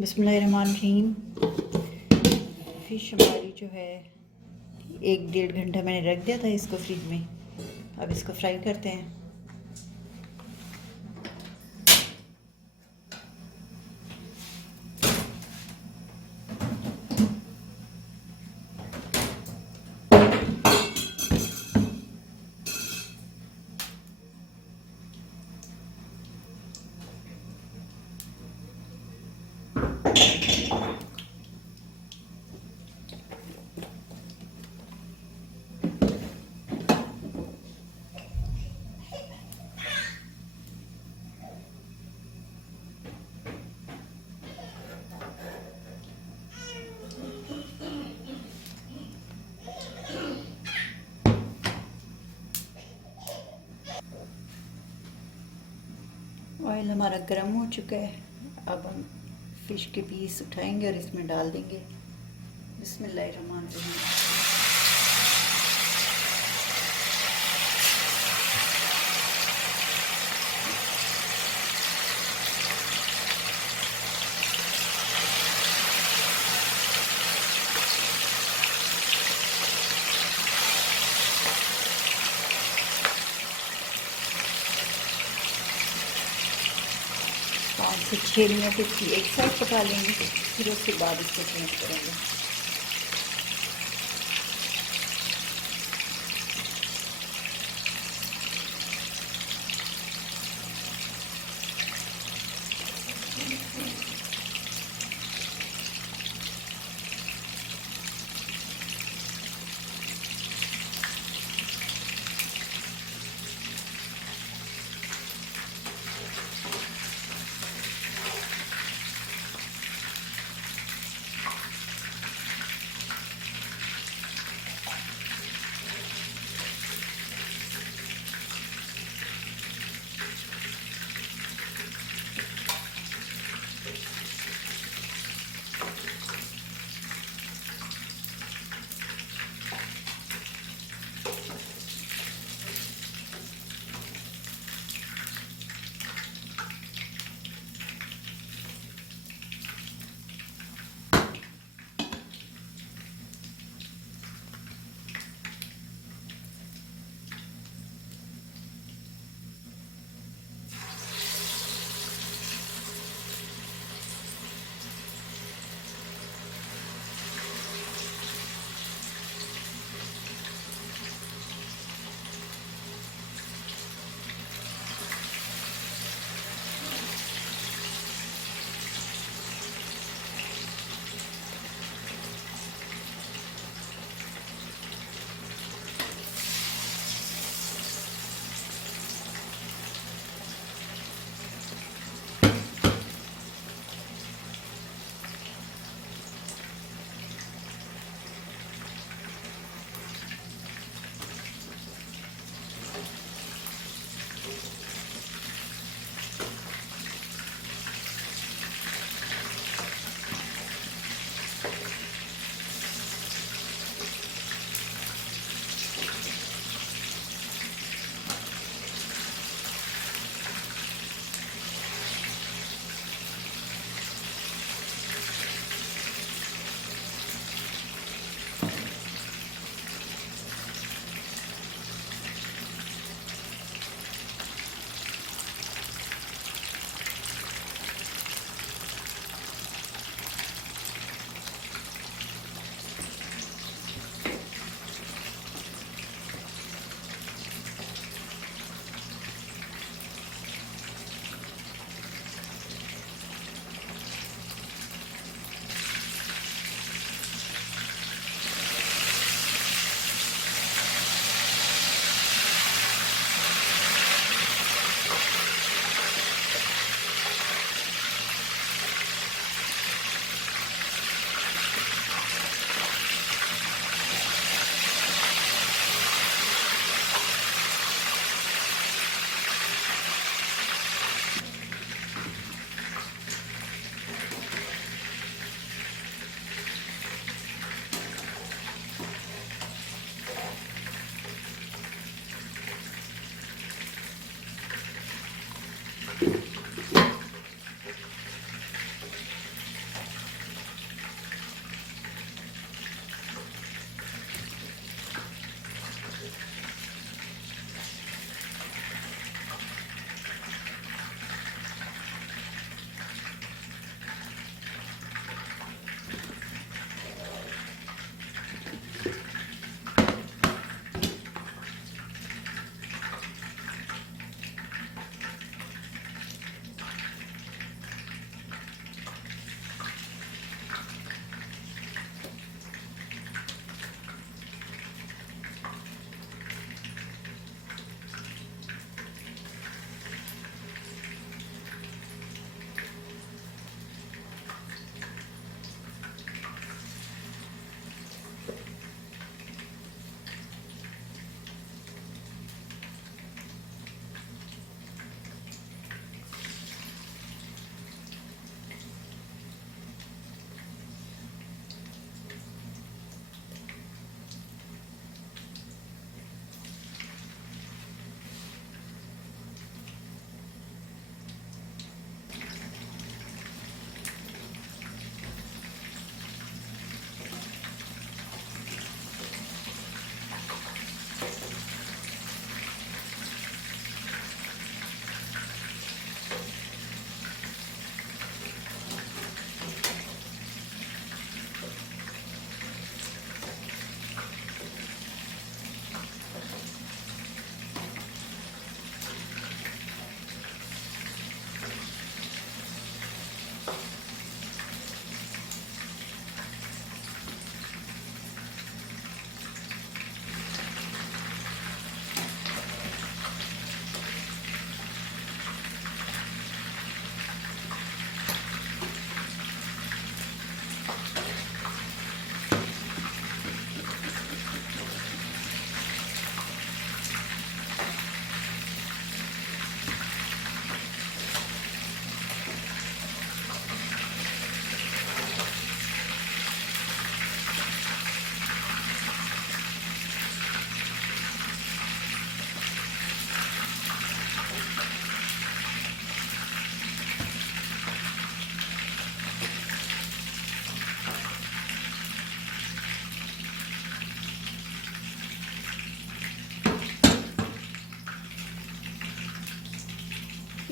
बिस्मिल्लाहिर्रहमानिर्रहीम। फ़िश हमारी जो है 1-1.5 घंटा मैंने रख दिया था इसको फ्रिज में। अब इसको फ्राई करते हैं। ऑयल हमारा गर्म हो चुका है। अब हम फ़िश के पीस उठाएंगे और इसमें डाल देंगे। बिस्मिल्लाहिर्रहमानिर्रहीम। 5 से 6 मिनट इसकी एक साइड पका लेंगे, फिर उसके बाद इसको चेंज करेंगे।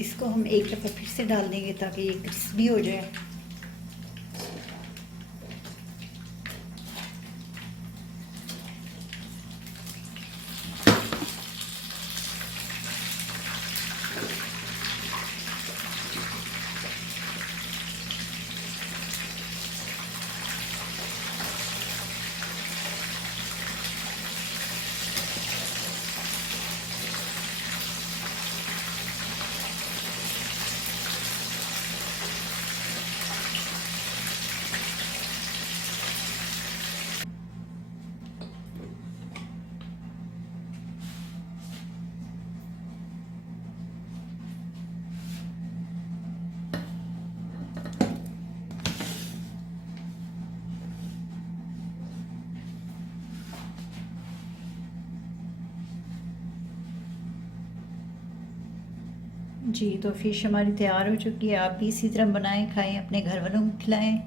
इसको हम एक दफ़ा फिर से डाल देंगे ताकि ये क्रिस्पी हो जाए। जी, तो फ़िश हमारी तैयार हो चुकी है। आप भी इसी तरह बनाएं, खाएं, अपने घर वालों को खिलाएं।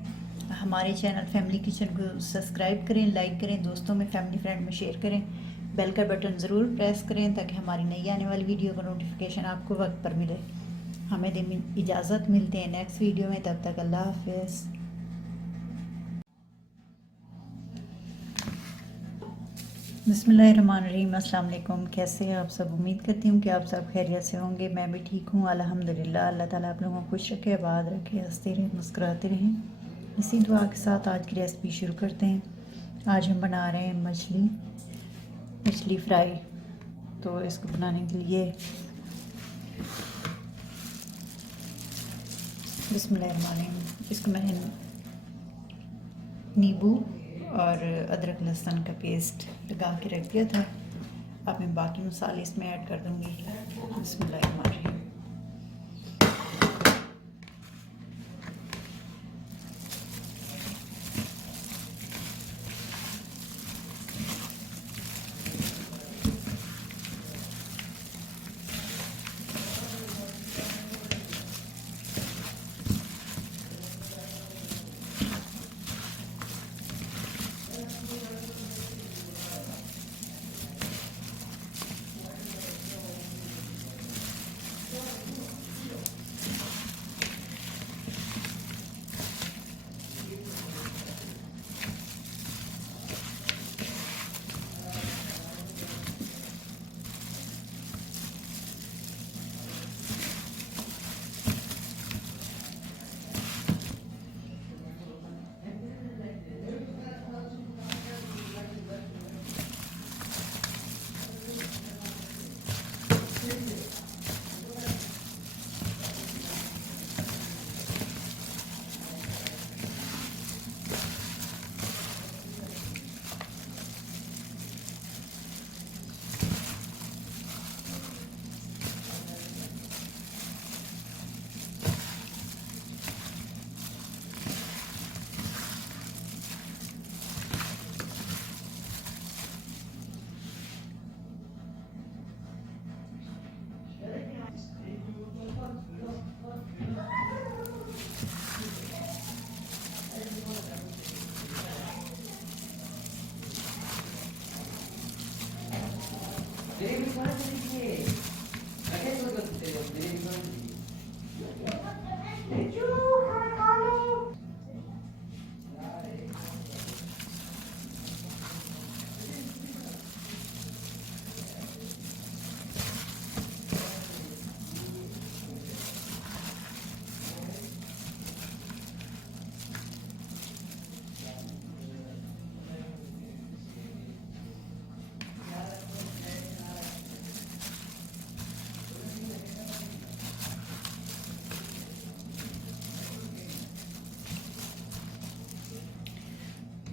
हमारे चैनल फैमिली किचन को सब्सक्राइब करें, लाइक करें, दोस्तों में, फैमिली फ्रेंड में शेयर करें। बेल का बटन ज़रूर प्रेस करें ताकि हमारी नई आने वाली वीडियो का नोटिफिकेशन आपको वक्त पर मिले। हमें इजाज़त, मिलते हैं नेक्स्ट वीडियो में। तब तक अल्लाह हाफ़िज़। बिस्मिल्लाहिर्रहमानिर्रहीम। अस्सलाम वालेकुम। कैसे हैं आप सब? उम्मीद करती हूँ कि आप सब खैरियत से होंगे। मैं भी ठीक हूँ अल्हम्दुलिल्लाह। अल्लाह ताला आप लोगों को खुश रखे, आबाद रखे, हंसते रहें, मुस्कुराते रहें। इसी दुआ के साथ आज की रेसिपी शुरू करते हैं। आज हम बना रहे हैं मछली फ्राई। तो इसको बनाने के लिए बिस्मिल्लाहिर्रहमानिर्रहीम, इसको मैंने नींबू और अदरक लहसुन का पेस्ट लगा के रख दिया था। अब मैं बाकी मसाले इसमें ऐड कर दूँगी। बिस्मिल्लाहिर्रहमानिर्रहीम।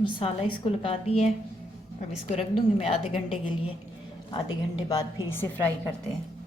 मसाला इसको लगा दिया है। अब इसको रख दूँगी मैं आधे घंटे के लिए। आधे घंटे बाद फिर इसे फ्राई करते हैं।